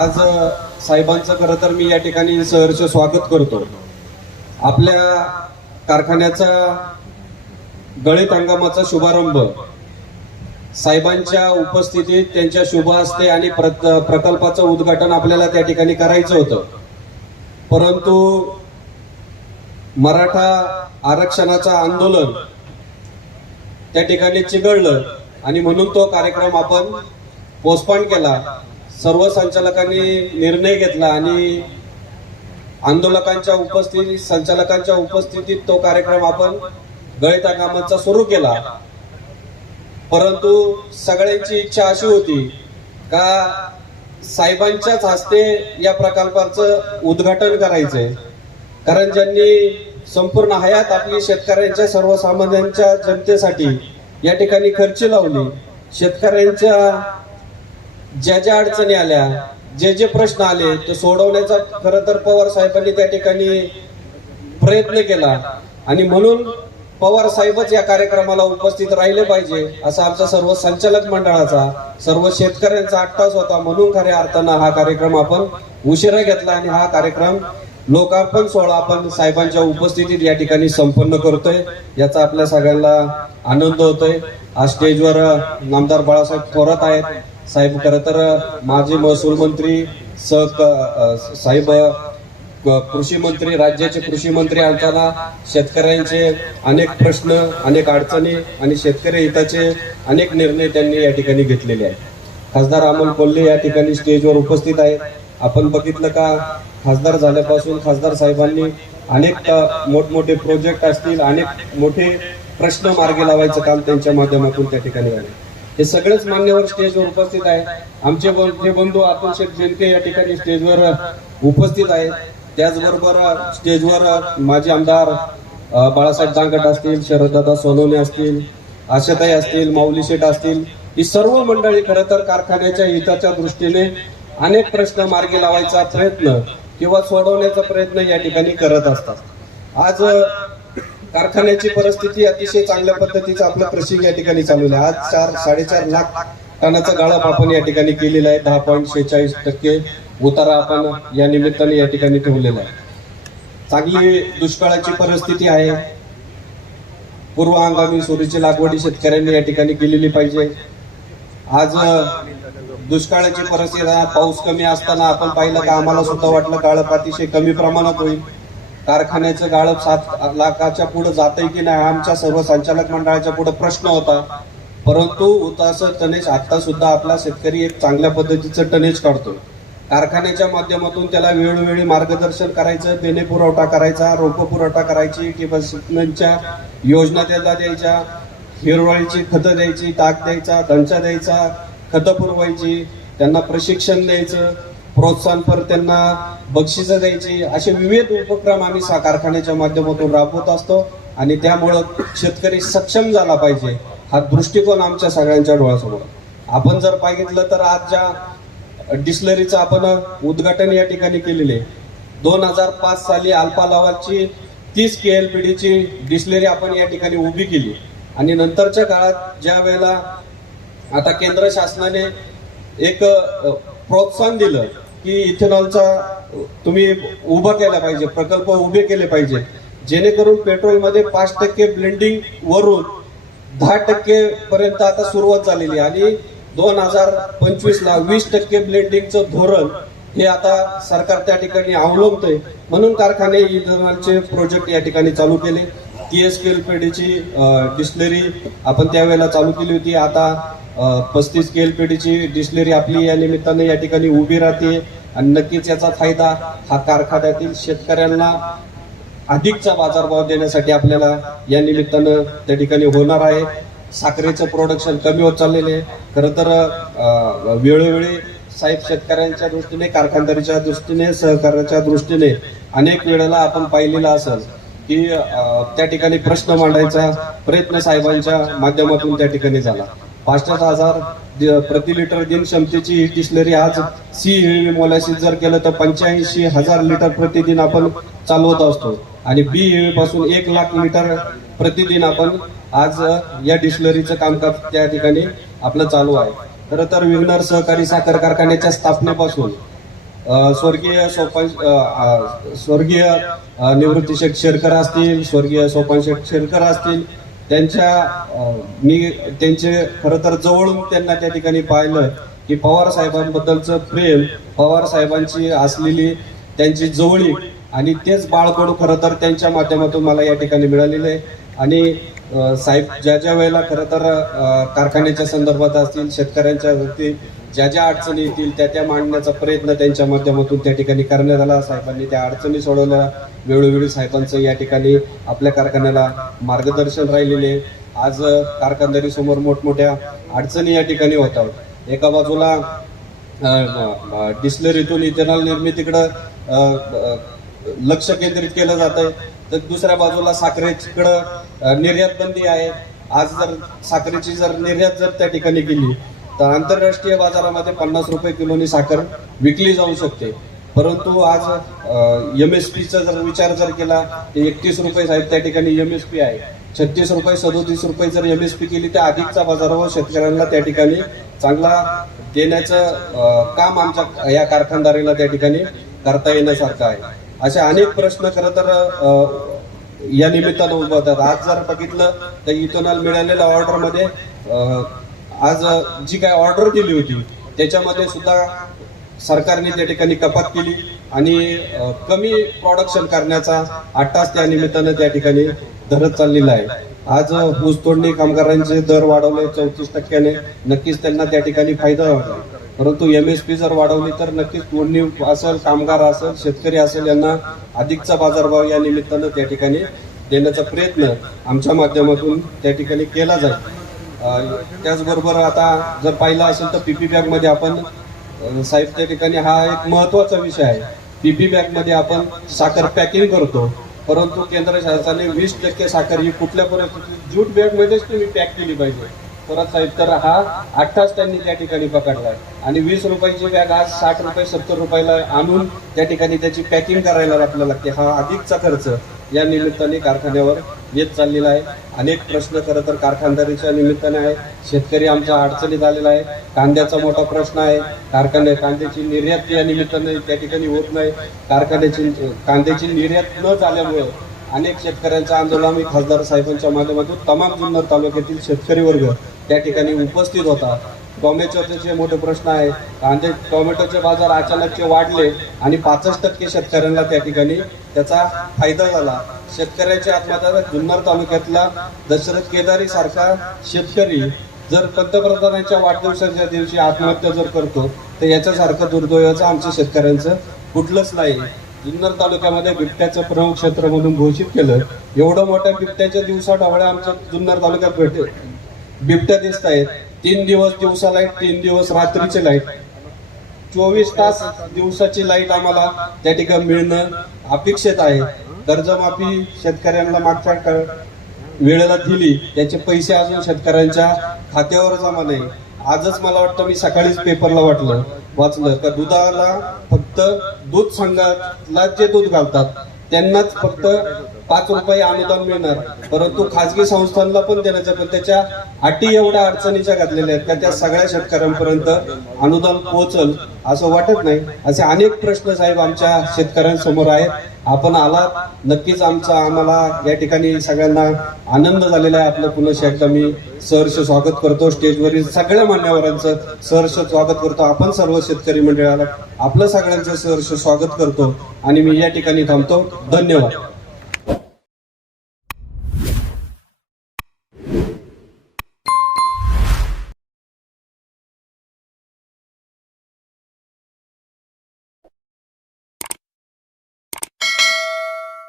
आज साहेबांचं खरं तर मी या ठिकाणी सहर्ष स्वागत करतो. आपल्या कारखान्याचा गळीत हंगामाचा शुभारंभ साहेबांच्या उपस्थितीत त्यांच्या शुभ हस्ते आणि प्रकल्पाचं उद्घाटन आपल्याला त्या ठिकाणी करायचं होतं. परंतु मराठा आरक्षणाचं आंदोलन त्या ठिकाणी चिघळलं आणि म्हणून तो कार्यक्रम आपण पोस्टपोन केला. सर्व संचालकांनी निर्णय घेतला आणि संचालकांच्या उपस्थितीत तो कार्यक्रम आपण गळीत हंगामाचा सुरू केला. परंतु सगळ्यांची इच्छा अशी होती का साहेबांच्याच हस्ते या प्रकल्पाचं उद्घाटन करायचंय, कारण ज्यांनी संपूर्ण हयात आपली शेतकऱ्यांच्या सर्वसामान्यांच्या जनतेसाठी या ठिकाणी खर्ची लावली, शेतकऱ्यांच्या ज्या अडचणी आल्या, जे प्रश्न आले ते सोडवण्याचा खरं तर पवार साहेबांनी त्या ठिकाणी प्रयत्न केला आणि म्हणून पवार साहेबच या कार्यक्रमाला उपस्थित राहिले पाहिजे असा आमचा सर्व संचालक मंडळाचा, सर्व शेतकऱ्यांचा अट्टास होता. म्हणून खऱ्या अर्थानं हा कार्यक्रम आपण उशिरा घेतला आणि हा कार्यक्रम लोकार्पण सोहळा आपण साहेबांच्या उपस्थितीत या ठिकाणी संपन्न करतोय. याचा आपल्या सगळ्यांना आनंद होतोय. आज स्टेजवर नामदार बाळासाहेब थोरात आहेत. साहेब खरं तर माजी महसूल मंत्री, साहेब कृषी मंत्री, राज्याचे कृषी मंत्री असताना शेतकऱ्यांचे अनेक प्रश्न, अनेक अडचणी आणि शेतकरी हिताचे अनेक निर्णय त्यांनी या ठिकाणी घेतलेले आहेत. खासदार अमोल कोल्हे या ठिकाणी स्टेजवर उपस्थित आहेत. आपण बघितलं का खासदार झाल्यापासून खासदार साहेबांनी अनेक मोठमोठे प्रोजेक्ट असतील, अनेक मोठे प्रश्न मार्गी लावायचं काम त्यांच्या माध्यमातून त्या ठिकाणी झाले. हे सगळेच मान्यवर स्टेजवर उपस्थित आहेत. आमचे बंधू अतुल शेठ बेनके या ठिकाणी स्टेजवर उपस्थित आहेत. त्याचबरोबर स्टेजवर माजी आमदार बाळासाहेब दांगट असतील, शरददादा सोनवणे असतील, आशाताई असतील, माऊली शेठ असतील, ही सर्व मंडळी खरं तर कारखान्याच्या हिताच्या दृष्टीने अनेक प्रश्न मार्गी लावायचा प्रयत्न किंवा सोडवण्याचा प्रयत्न या ठिकाणी करत असतात. आज कारखान्याची परिस्थिती अतिशय चांगल्या पद्धतीचं आपलं कृषी या ठिकाणी चालू आहे. आज 4-4.5 लाख टनाचा गाळप आपण या ठिकाणी केलेला आहे. 10.46% उतारा आपण या निमित्ताने या ठिकाणी ठेवलेला आहे. चांगली दुष्काळाची परिस्थिती आहे. पूर्व हंगामी सोरीची लागवडी शेतकऱ्यांनी या ठिकाणी केलेली पाहिजे. आज दुष्काळाची परिस्थिती, पाऊस कमी असताना आपण पाहिलं का आम्हाला सुद्धा वाटलं गाळप अतिशय कमी प्रमाणात होईल. कारखान्याचं गाळप 7 लाखाच्या पुढे जातंय की नाही आमच्या सर्व संचालक मंडळाच्या पुढे प्रश्न होता. परंतु उताचं टनेज आता सुद्धा आपला शेतकरी एक चांगल्या पद्धतीचं टनेज काढतो. कारखान्याच्या माध्यमातून त्याला वेळोवेळी मार्गदर्शन करायचं, बेने पुरवठा करायचा, रोप पुरवठा करायची किंवा सिंचनाच्या योजना त्याला द्यायच्या, हिरवळीची खतं द्यायची, ताक द्यायचा, दंचा द्यायचा, खतं पुरवायची, त्यांना प्रशिक्षण द्यायचं, प्रोत्साहनपर त्यांना बक्षिसं द्यायची, असे विविध उपक्रम आम्ही कारखान्याच्या माध्यमातून राबवत असतो. आणि त्यामुळं शेतकरी सक्षम झाला पाहिजे हा दृष्टिकोन आमच्या सगळ्यांच्या डोळ्यासमोर. आपण जर पाहिलं तर आज ज्या डिस्लरीचं आपण उद्घाटन या ठिकाणी केलेले, 2005 साली अल्फा लावाची 30 KLPDची डिस्लरी आपण या ठिकाणी उभी केली. आणि नंतरच्या काळात ज्या वेळेला आता केंद्र शासनाने एक प्रोत्साहन दिलं की इथेनॉलचा तुम्ही उभा केला पाहिजे, प्रकल्प उभे केले पाहिजे, जेणेकरून पेट्रोलमध्ये 5% ब्लेंडिंग वरून 10% पर्यंत आता सुरुवात झालेली आणि 2025ला 20% ब्लेंडिंगचं धोरण हे आता सरकार त्या ठिकाणी अवलंबतंय. म्हणून कारखाने इथेनॉलचे प्रोजेक्ट या ठिकाणी चालू केले. 30 KLPDची डिस्लरी आपण त्यावेळेला चालू केली होती. आता 35 KLPDची डिस्लरी आपली या निमित्ताने या ठिकाणी उभी राहते आणि नक्कीच याचा फायदा हा कारखान्यातील शेतकऱ्यांना अधिकचा बाजारभाव देण्यासाठी आपल्याला या निमित्तानं त्या ठिकाणी होणार आहे. साखरेचं प्रोडक्शन कमी होत चाललेले आहे. खरं तर वेळोवेळी साहेब शेतकऱ्यांच्या दृष्टीने, कारखानदारीच्या दृष्टीने, सहकार्याच्या दृष्टीने अनेक वेळेला आपण पाहिलेला असेल की त्या ठिकाणी प्रश्न मांडायचा प्रयत्न साहेबांच्या माध्यमातून त्या ठिकाणी झाला. 65,000 प्रति लिटर दिन क्षमतेची ही डिस्लरी आज सी मोलॅसिस जर केलं तर 85,000 लिटर प्रतिदिन आपण चालवत असतो आणि बी पासून 1 लाख लिटर प्रतिदिन आपण आज या डिस्लरीचं कामकाज त्या ठिकाणी आपलं चालू आहे. खरं तर विघ्नर सहकारी साखर कारखान्याच्या स्थापनेपासून स्वर्गीय निवृत्ती शेठ शेरकर असतील, स्वर्गीय सोपान शेठ शेरकर असतील, मी त्यांचे खरं तर जवळून त्यांना त्या ठिकाणी पाहिलं की पवार साहेबांबद्दलचं प्रेम, पवार साहेबांची असलेली त्यांची जवळीक आणि तेच बाळकडू खरं तर त्यांच्या माध्यमातून मला या ठिकाणी मिळालेलं आहे. आणि साहेब ज्या वेळेला खरं तर कारखान्याच्या संदर्भात असतील, शेतकऱ्यांच्या वरती ज्या अडचणी येतील त्या मांडण्याचा प्रयत्न त्यांच्या माध्यमातून त्या ठिकाणी करण्यात आला. साहेबांनी त्या अडचणी सोडवल्या. वेळोवेळी साहेबांचं या ठिकाणी आपल्या कारखान्याला मार्गदर्शन राहिलेले. आज कारखानदारी समोर मोठमोठ्या अडचणी या ठिकाणी होत आहेत. एका बाजूला डिस्लरीतून इथेनॉल निर्मितीकडं लक्ष केंद्रित केलं जात आहे, तर दुसऱ्या बाजूला साखरेकडं निर्यात बंदी आहे. आज जर साखरेची निर्यात त्या ठिकाणी केली तर आंतरराष्ट्रीय बाजारामध्ये 50 रुपये किलोनी साखर विकली जाऊ शकते. परंतु आज MSP चा विचार केला तर 31 रुपये साहेब त्या ठिकाणी MSP आहे. 36 रुपये 37 रुपये जर MSP केली तर अधिकचा बाजारावर शेतकऱ्यांना त्या ठिकाणी चांगला देण्याचं काम आमच्या या कारखानदारीला त्या ठिकाणी करता येण्यासारखं आहे. असे अनेक प्रश्न खरं तर या निमित्तानं उद्भवतात. आज जर बघितलं तर इथेनॉल मिळालेल्या ऑर्डरमध्ये आज जी काय ऑर्डर दिली होती त्याच्यामध्ये सुद्धा सरकारने त्या ठिकाणी कपात केली आणि कमी प्रोडक्शन करण्याचा अट्टास त्या निमित्तानं त्या ठिकाणी धरत चाललेला आहे. आज ऊस तोडणी कामगारांचे दर वाढवले 34%. नक्कीच त्यांना त्या ठिकाणी फायदा होता. परंतु MSP जर वाढवली तर नक्कीच तोडणी असेल, कामगार असेल, शेतकरी असेल यांना अधिकचा बाजारभाव या निमित्तानं त्या ठिकाणी देण्याचा प्रयत्न आमच्या माध्यमातून त्या ठिकाणी केला जाईल. त्याचबरोबर आता जर पाहिलं असेल तर PP बॅग मध्ये आपण साहेब त्या ठिकाणी हा एक महत्वाचा विषय आहे. PP बॅग मध्ये आपण साखर पॅकिंग करतो, परंतु केंद्र शासनाने 20% साखर ही कुठल्या परिस्थितीत ज्यूट बॅग मध्येच तुम्ही पॅक केली पाहिजे. परत साहेब तर हा अट्टाच त्यांनी त्या ठिकाणी पकडलाय आणि 20 रुपयाची बॅग आज 60 रुपये 70 रुपयाला आणून त्या ठिकाणी त्याची पॅकिंग करायला आपल्याला लागते. हा अधिकचा खर्च या निमित्ताने कारखान्यावर येत चाललेला आहे. अनेक प्रश्न खरं तर कारखानदारीच्या निमित्ताने आहे. शेतकरी आमच्या अडचणीत आलेला आहे. कांद्याचा मोठा प्रश्न आहे. कांद्याची निर्यात या निमित्ताने त्या ठिकाणी होत नाही. कांद्याची निर्यात न झाल्यामुळे अनेक शेतकऱ्यांचं आंदोलन मी खासदार साहेबांच्या माध्यमातून तमाम जुन्नर तालुक्यातील शेतकरी वर्ग त्या ठिकाणी उपस्थित होता. टोमॅटोचे मोठे प्रश्न आहे. टोमॅटोचे बाजार अचानकचे वाढले आणि 65% शेतकऱ्यांना त्या ठिकाणी त्याचा फायदा झाला. शेतकऱ्याच्या आत्महत्या जुन्नर तालुक्यातला दशरथ केदारी सारखा शेतकरी जर पंतप्रधानांच्या वाढदिवसाच्या दिवशी आत्महत्या जर करतो तर याच्यासारखं दुर्दैवाचं आमच्या शेतकऱ्यांचं कुठलंच नाही. जुन्नर तालुक्यामध्ये बिबट्याचं प्रमुख क्षेत्र म्हणून घोषित केलं. एवढं मोठ्या बिबट्याच्या दिवसाढवळ्या आमच्या जुन्नर तालुक्यात बिबट्या दिसत आहेत. 3 दिवस दिवसा लाईट, 3 दिवस रात्रीची लाईट, 24 तास दिवसाची लाईट आम्हाला त्या ठिकाणी मिळणं अपेक्षित आहे. कर्जमाफी शेतकऱ्यांना मागच्या वेळेला दिली, त्याचे पैसे अजून शेतकऱ्यांच्या खात्यावर जमा नाही. आजच मला वाटतं मी सकाळीच पेपरला वाचलं का दुधाला फक्त दूध संघाला जे दूध घालतात त्यांनाच फक्त 5 रुपये अनुदान मिळणार, परंतु खाजगी संस्थांना पण देण्याचं, पण त्याच्या अटी एवढ्या अडचणीच्या घातलेल्या आहेत का त्या सगळ्या शेतकऱ्यांपर्यंत अनुदान पोहोचल असं वाटत नाही. असे अनेक प्रश्न साहेब आमच्या शेतकऱ्यांसमोर आहेत. आपण आलात, नक्कीच आम्हाला या ठिकाणी सगळ्यांना आनंद झालेला आहे. आपलं पुन्हा एकदा मी सहर्ष स्वागत करतो. स्टेजवरील सगळ्या मान्यवरांचं सहर्ष स्वागत करतो. आपण सर्व शेतकरी मंडळाला आपलं सगळ्यांचं सहर्ष स्वागत करतो आणि मी या ठिकाणी थांबतो. धन्यवाद.